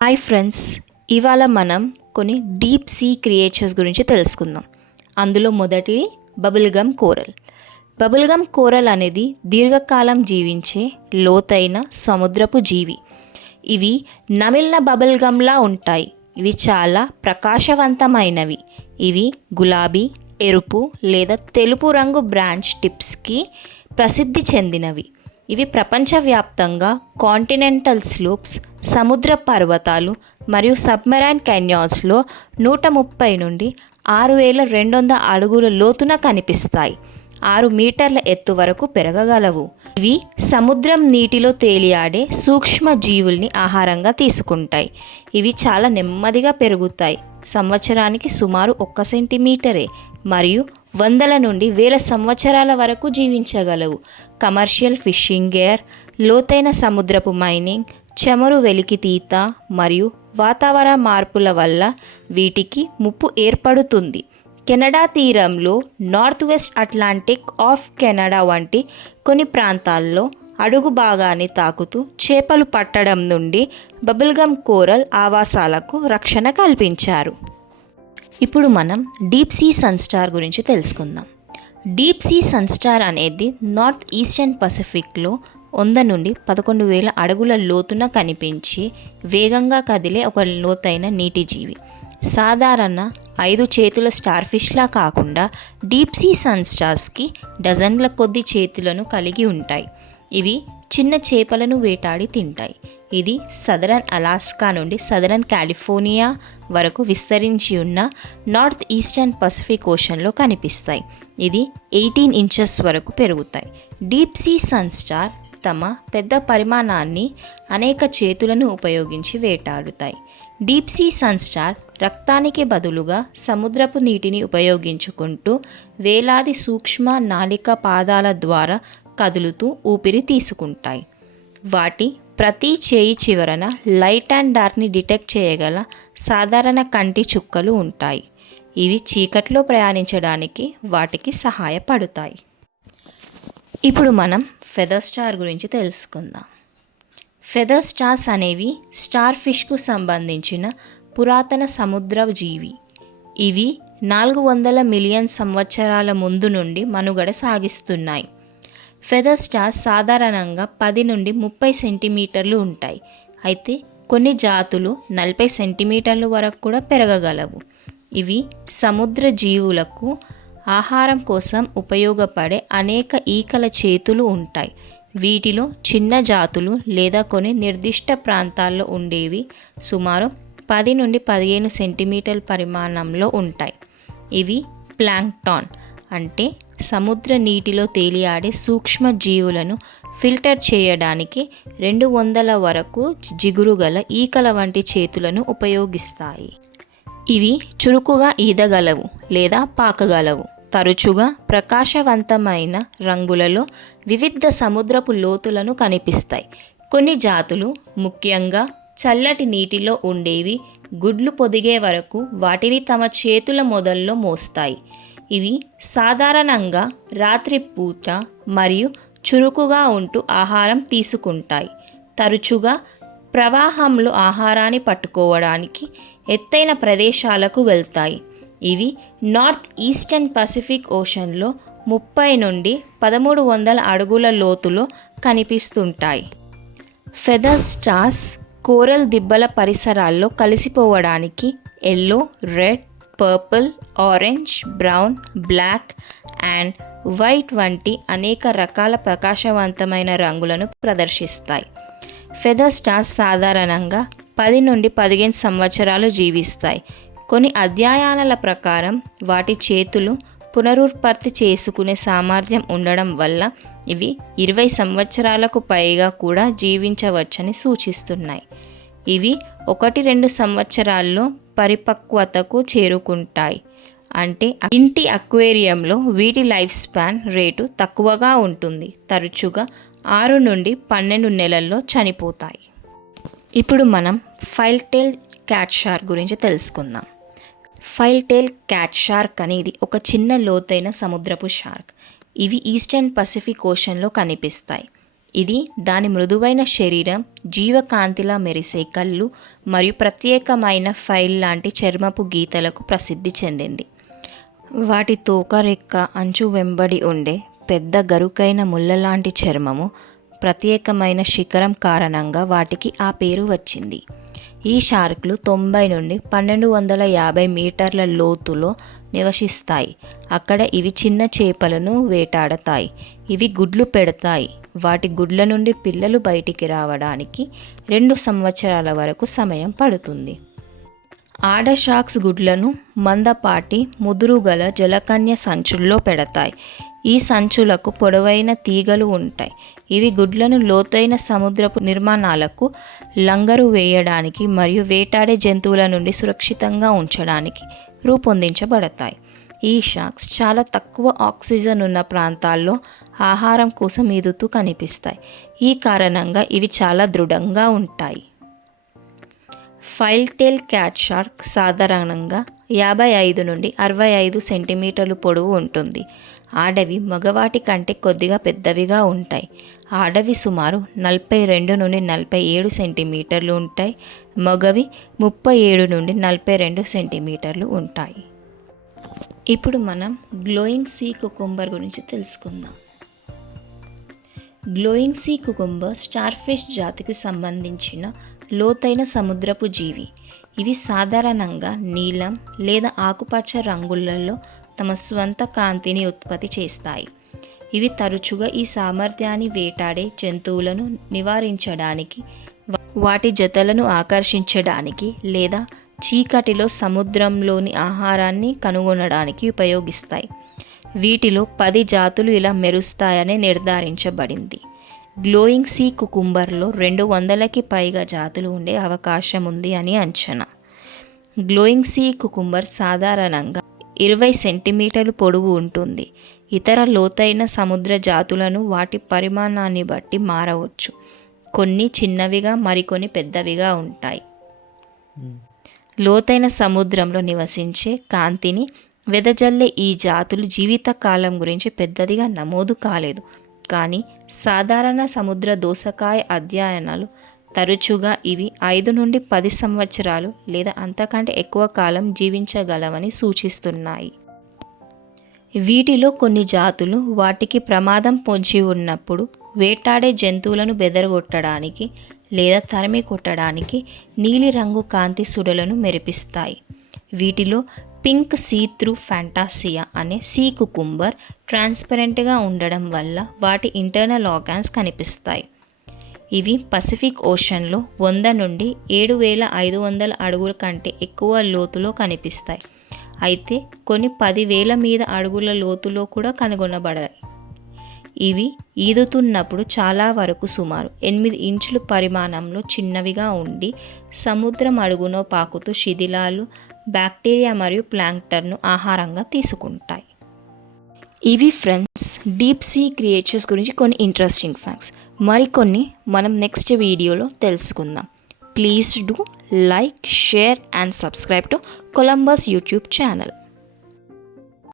Hi friends, ఇవాళ మనం కొన్ని డీప్ సీ క్రియేచర్స్ గురించి తెలుసుకుందాం. అందులో మొదటిది bubble gum coral. Bubble gum coral అనేది దీర్ఘకాలం జీవించే లోతైన సముద్రపు జీవి. ఇవి నమిలిన బబుల్ గమ్లా ఉంటాయి. ఇవి చాలా ప్రకాశవంతమైనవి. ఇవి గులాబీ, ఎరుపు లేదా తెలుపు రంగు బ్రాంచ్ టిప్స్కి ప్రసిద్ధి చెందినవి. ఇవి ప్రపంచవ్యాప్తంగా కాంటినెంటల్ స్లోప్స్, సముద్ర పర్వతాలు మరియు సబ్మెరైన్ క్యాన్యాన్స్లో 130 నుండి 6,200 అడుగుల లోతున కనిపిస్తాయి. 6 మీటర్ల ఎత్తు వరకు పెరగగలవు. ఇవి సముద్రం నీటిలో తేలియాడే సూక్ష్మ జీవుల్ని ఆహారంగా తీసుకుంటాయి. ఇవి చాలా నెమ్మదిగా పెరుగుతాయి. సంవత్సరానికి సుమారు 1 సెంటీమీటరే మరియు వందల నుండి వేల సంవత్సరాల వరకు జీవించగలవు. కమర్షియల్ ఫిషింగ్ గేర్, లోతైన సముద్రపు మైనింగ్, చమురు వెలికితీత మరియు వాతావరణ మార్పుల వల్ల వీటికి ముప్పు ఏర్పడుతుంది. కెనడా తీరంలో north west Atlantic of Canada వంటి కొన్ని ప్రాంతాల్లో అడుగు భాగాన్ని తాకుతూ చేపలు పట్టడం నుండి బబుల్గమ్ కోరల్ ఆవాసాలకు రక్షణ కల్పించారు. ఇప్పుడు మనం డీప్ సీ సన్స్టార్ గురించి తెలుసుకుందాం. డీప్ సీ సన్స్టార్ అనేది నార్త్ ఈస్టర్న్ పసిఫిక్లో 100 నుండి 11,000 అడుగుల లోతున కనిపించి వేగంగా కదిలే ఒక లోతైన నీటి జీవి. సాధారణ 5 చేతుల స్టార్ ఫిష్లా కాకుండా డీప్ సీ సన్స్టార్స్కి డజన్ల కొద్ది చేతులను కలిగి ఉంటాయి. ఇవి చిన్న చేపలను వేటాడి తింటాయి. ఇది సదరన్ అలాస్కా నుండి సదరన్ కాలిఫోర్నియా వరకు విస్తరించి ఉన్న నార్త్ ఈస్టర్న్ పసిఫిక్ ఓషన్లో కనిపిస్తాయి. ఇది 18 ఇంచెస్ వరకు పెరుగుతాయి. డీప్ సీ సన్స్టార్ తమ పెద్ద పరిమాణాన్ని అనేక చేతులను ఉపయోగించి వేటాడుతాయి. డీప్ సీ సన్స్టార్ రక్తానికి బదులుగా సముద్రపు నీటిని ఉపయోగించుకుంటూ వేలాది సూక్ష్మ నాళిక పాదాల ద్వారా కదులుతూ ఊపిరి తీసుకుంటాయి. వాటి ప్రతి చేయి చివరన లైట్ అండ్ డార్క్ని డిటెక్ట్ చేయగల సాధారణ కంటి చుక్కలు ఉంటాయి. ఇవి చీకట్లో ప్రయాణించడానికి వాటికి సహాయపడతాయి. ఇప్పుడు మనం ఫెదర్ స్టార్ గురించి తెలుసుకుందాం. ఫెదర్ స్టార్స్ అనేవి స్టార్ ఫిష్కు సంబంధించిన పురాతన సముద్ర జీవి. ఇవి 400 మిలియన్ సంవత్సరాల ముందు నుండి మనుగడ సాగిస్తున్నాయి. ఫెదర్ స్టార్స్ సాధారణంగా 10 నుండి 30 సెంటీమీటర్లు ఉంటాయి. అయితే కొన్ని జాతులు 40 సెంటీమీటర్ల వరకు కూడా పెరగగలవు. ఇవి సముద్ర జీవులకు ఆహారం కోసం ఉపయోగపడే అనేక ఈకల చేతులు ఉంటాయి. వీటిలో చిన్న జాతులు లేదా కొన్ని నిర్దిష్ట ప్రాంతాల్లో ఉండేవి సుమారు 10 నుండి 15 సెంటీమీటర్ల పరిమాణంలో ఉంటాయి. ఇవి ప్లాంక్టాన్ అంటే సముద్ర నీటిలో తేలియాడే సూక్ష్మ జీవులను ఫిల్టర్ చేయడానికి 200 వరకు జిగురు గల ఈకల వంటి చేతులను ఉపయోగిస్తాయి. ఇవి చురుకుగా ఈదగలవు లేదా పాకగలవు. తరచుగా ప్రకాశవంతమైన రంగులలో వివిధ సముద్రపు లోతులను కనిపిస్తాయి. కొన్ని జాతులు ముఖ్యంగా చల్లటి నీటిలో ఉండేవి గుడ్లు పొదిగే వరకు వాటిని తమ చేతుల మొదల్లో మోస్తాయి. ఇవి సాధారణంగా రాత్రిపూట మరియు చురుకుగా ఉంటూ ఆహారం తీసుకుంటాయి. తరచుగా ప్రవాహంలో ఆహారాన్ని పట్టుకోవడానికి ఎత్తైన ప్రదేశాలకు వెళ్తాయి. ఇవి నార్త్ ఈస్టర్న్ పసిఫిక్ ఓషన్లో 30 నుండి 1300 అడుగుల లోతులో కనిపిస్తుంటాయి. ఫెదర్ స్టార్స్ కోరల్ దిబ్బల పరిసరాల్లో కలిసిపోవడానికి yellow, red, purple, orange, brown, black and white వంటి అనేక రకాల ప్రకాశవంతమైన రంగులను ప్రదర్శిస్తాయి. ఫెదర్ స్టార్స్ సాధారణంగా 10 నుండి 15 సంవత్సరాలు జీవిస్తాయి. కొన్ని అధ్యయనాల ప్రకారం వాటి చేతులు పునరుత్పత్తి చేసుకునే సామర్థ్యం ఉండడం వల్ల ఇవి 20 సంవత్సరాలకు పైగా కూడా జీవించవచ్చని సూచిస్తున్నాయి. ఇవి 1-2 సంవత్సరాల్లో పరిపక్వతకు చేరుకుంటాయి. అంటే ఇంటి అక్వేరియంలో వీటి లైఫ్ స్పాన్ రేటు తక్కువగా ఉంటుంది. తరచుగా 6 నుండి 12 నెలల్లో చనిపోతాయి. ఇప్పుడు మనం ఫైల్ టెయిల్ క్యాట్ షార్క్ గురించి తెలుసుకుందాం. ఫైల్ టెయిల్ క్యాట్ షార్క్ అనేది ఒక చిన్న లోతైన సముద్రపు షార్క్. ఇవి ఈస్టర్న్ పసిఫిక్ ఓషన్లో కనిపిస్తాయి. ఇది దాని మృదువైన శరీరం, జీవకాంతిలా మెరిసే కళ్ళు మరియు ప్రత్యేకమైన ఫైల్ లాంటి చర్మపు గీతలకు ప్రసిద్ధి చెందింది. వాటి తోక రెక్క అంచు వెంబడి ఉండే పెద్ద గరుకైన ముళ్ళలాంటి చర్మము, ప్రత్యేకమైన శిఖరం కారణంగా వాటికి ఆ పేరు వచ్చింది. ఈ షార్క్లు 90 నుండి 1250 మీటర్ల లోతులో నివసిస్తాయి. అక్కడ ఇవి చిన్న చేపలను వేటాడతాయి. ఇవి గుడ్లు పెడతాయి. వాటి గుడ్ల నుండి పిల్లలు బయటికి రావడానికి 2 సంవత్సరాల వరకు సమయం పడుతుంది. ఆడ షార్క్స్ గుడ్లను మందపాటి ముదురుగల జలకన్య సంచుల్లో పెడతాయి. ఈ సంచులకు పొడవైన తీగలు ఉంటాయి. ఇవి గుడ్లను లోతైన సముద్రపు నిర్మాణాలకు లంగరు వేయడానికి మరియు వేటాడే జంతువుల నుండి సురక్షితంగా ఉంచడానికి రూపొందించబడతాయి. ఈ షార్క్స్ చాలా తక్కువ ఆక్సిజన్ ఉన్న ప్రాంతాల్లో ఆహారం కోసం ఈదుతూ కనిపిస్తాయి. ఈ కారణంగా ఇవి చాలా దృఢంగా ఉంటాయి. ఫైల్ టెయిల్ క్యాట్ షార్క్ సాధారణంగా 55 నుండి 65 సెంటీమీటర్లు పొడవు ఉంటుంది. ఆడవి మగవాటి కంటే కొద్దిగా పెద్దవిగా ఉంటాయి. ఆడవి సుమారు 42 నుండి 47 సెంటీమీటర్లు ఉంటాయి. మగవి 37 నుండి 42 సెంటీమీటర్లు ఉంటాయి. ఇప్పుడు మనం గ్లోయింగ్ సీ కుకుంబర్ గురించి తెలుసుకుందాం. గ్లోయింగ్ సీ కుకుంబర్ స్టార్ఫిష్ జాతికి సంబంధించిన లోతైన సముద్రపు జీవి. ఇవి సాధారణంగా నీలం లేదా ఆకుపచ్చ రంగులలో తమ స్వంత కాంతిని ఉత్పత్తి చేస్తాయి. ఇవి తరచుగా ఈ సామర్థ్యాన్ని వేటాడే జంతువులను నివారించడానికి, వాటి జతలను ఆకర్షించడానికి లేదా చీకటిలో సముద్రంలోని ఆహారాన్ని కనుగొనడానికి ఉపయోగిస్తాయి. వీటిలో 10 జాతులు ఇలా మెరుస్తాయని నిర్ధారించబడింది. గ్లోయింగ్ సీ కుకుంబర్లో 200కి పైగా జాతులు ఉండే అవకాశం ఉంది అని అంచనా. గ్లోయింగ్ సీ కుకుంబర్ సాధారణంగా 20 సెంటీమీటర్లు పొడవు ఉంటుంది. ఇతర లోతైన సముద్ర జాతులను వాటి పరిమాణాన్ని బట్టి మారవచ్చు. కొన్ని చిన్నవిగా మరికొన్ని పెద్దవిగా ఉంటాయి. లోతైన సముద్రంలో నివసించే కాంతిని వెదజల్లే ఈ జాతులు జీవితకాలం గురించి పెద్దదిగా నమోదు కాలేదు. కానీ సాధారణ సముద్ర దోసకాయ అధ్యయనాలు తరచుగా ఇవి 5 నుండి 10 సంవత్సరాలు లేదా అంతకంటే ఎక్కువ కాలం జీవించగలవని సూచిస్తున్నాయి. వీటిలో కొన్ని జాతులు వాటికి ప్రమాదం పొంచి ఉన్నప్పుడు వేటాడే జంతువులను బెదరగొట్టడానికి లేదా తరిమి కొట్టడానికి నీలిరంగు కాంతి సుడులను మెరిపిస్తాయి. వీటిలో పింక్ సీ త్రూ ఫ్యాంటాసియా అనే సీ కుకుంబర్ ట్రాన్స్పరెంట్గా ఉండడం వల్ల వాటి ఇంటర్నల్ ఆర్గాన్స్ కనిపిస్తాయి. ఇవి పసిఫిక్ ఓషన్లో 100 నుండి 7,500 అడుగుల కంటే ఎక్కువ లోతులో కనిపిస్తాయి. అయితే కొన్ని 10,000 మీద అడుగుల లోతులో కూడా కనుగొనబడాయి. ఇవి ఈదుతున్నప్పుడు చాలా వరకు సుమారు 8 ఇంచుల పరిమాణంలో చిన్నవిగా ఉండి సముద్రం అడుగున పాకుతూ శిథిలాలు, బ్యాక్టీరియా మరియు ప్లాంక్టన్ను ఆహారంగా తీసుకుంటాయి. ఇవి ఫ్రెండ్స్ డీప్ సీ క్రియేచర్స్ గురించి కొన్ని ఇంట్రెస్టింగ్ ఫ్యాక్ట్స్. మరికొన్ని మనం నెక్స్ట్ వీడియోలో తెలుసుకుందాం. Please do like, share and subscribe to Columbus YouTube channel.